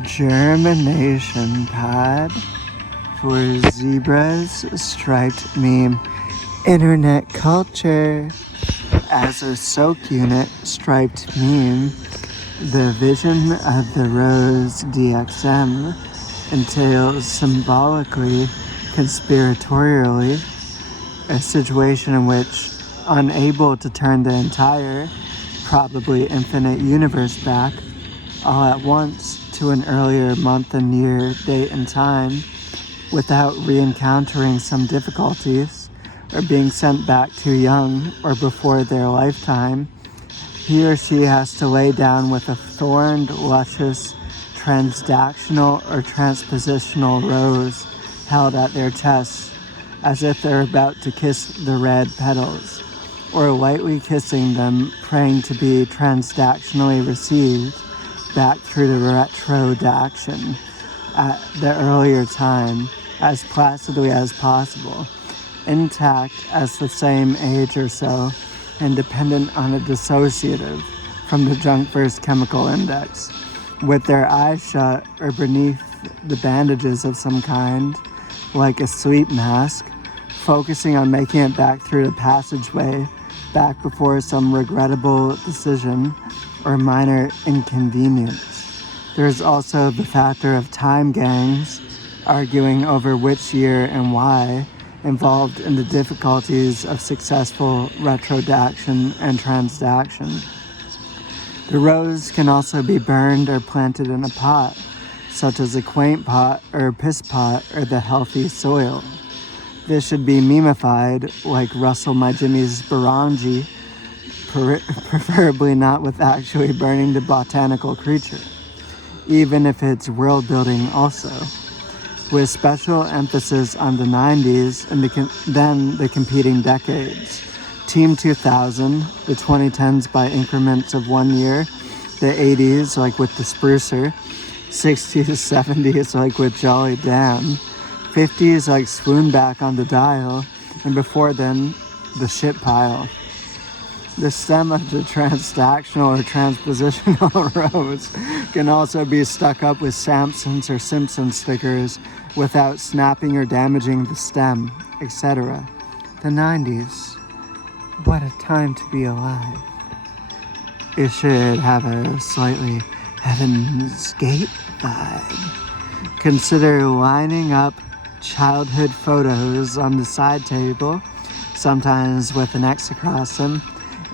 Germination pod for zebras, striped meme, internet culture. As a soak unit, striped meme, the vision of the rose DXM entails symbolically, conspiratorially, a situation in which, unable to turn the entire, probably infinite universe back, all at once to an earlier month and year, date and time, without re-encountering some difficulties, or being sent back too young or before their lifetime, he or she has to lay down with a thorned, luscious, transactional or transpositional rose held at their chest, as if they're about to kiss the red petals, or lightly kissing them, praying to be transactionally received back through the retrodaction at the earlier time, as placidly as possible, intact as the same age or so, and dependent on a dissociative from the junk verse chemical index, with their eyes shut or beneath the bandages of some kind, like a sleep mask, focusing on making it back through the passageway, back before some regrettable decision or minor inconvenience. There's also the factor of time gangs arguing over which year and why, involved in the difficulties of successful retrodaction and transdaction. The rose can also be burned or planted in a pot, such as a quaint pot or a piss pot or the healthy soil. This should be memified like Russell My Jimmy's Barangi, preferably not with actually burning the botanical creature, even if it's world building also, with special emphasis on the 90s and then the competing decades. Team 2000, the 2010s by increments of 1 year, the 80s like with the Sprucer, 60s, 70s like with Jolly Dan, 50s like Swoon Back on the Dial, and before then, the shit pile. The stem of the transactional or transpositional rose can also be stuck up with Samson's or Simpsons stickers without snapping or damaging the stem, etc. The 90s. What a time to be alive. It should have a slightly Heaven's Gate vibe. Consider lining up childhood photos on the side table, sometimes with an X across them,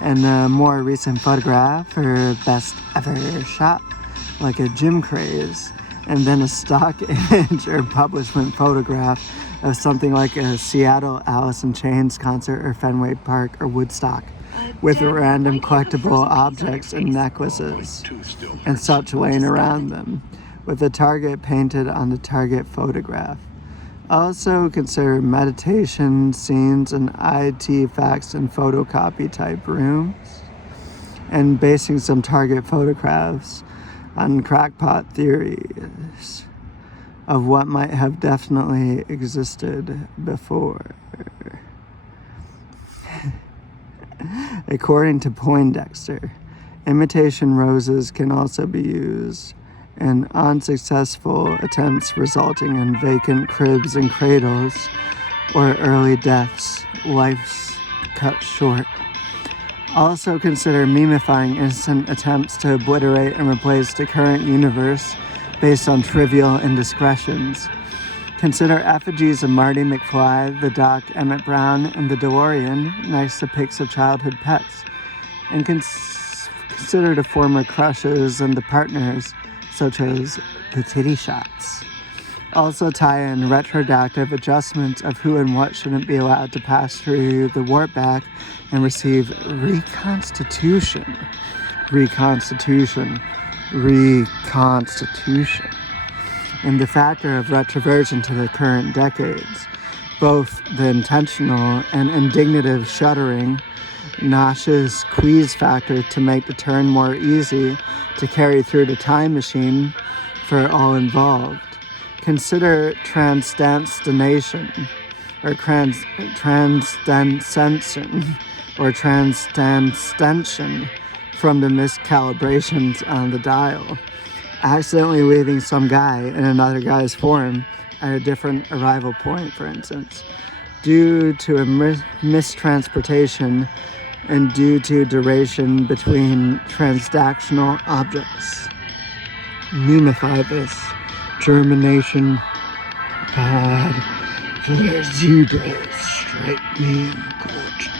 and a more recent photograph or best ever shot, like a gym craze, and then a stock image or publishment photograph of something like a Seattle Alice in Chains concert or Fenway Park or Woodstock, with random collectible objects and necklaces and such laying around them, with the target painted on the target photograph. Also consider meditation scenes in IT fax and photocopy type rooms, and basing some target photographs on crackpot theories of what might have definitely existed before. According to Poindexter, imitation roses can also be used in unsuccessful attempts resulting in vacant cribs and cradles or early deaths, life's cut short. Also consider memifying instant attempts to obliterate and replace the current universe based on trivial indiscretions. Consider effigies of Marty McFly, the Doc, Emmett Brown, and the DeLorean next to pics of childhood pets. And consider the former crushes and the partners, such as the titty shots. Also tie in retroactive adjustments of who and what shouldn't be allowed to pass through the warp back and receive reconstitution. And the factor of retroversion to the current decades, both the intentional and indignative shuddering, nauseous quease factor to make the turn more easy to carry through the time machine for all involved. Consider transdancination, or transdancension, or transdanstension from the miscalibrations on the dial. accidentally leaving some guy in another guy's form at a different arrival point, for instance, due to a mistransportation and due to duration between transactional objects. Memify this. Germination. God, for zebras strike me in culture.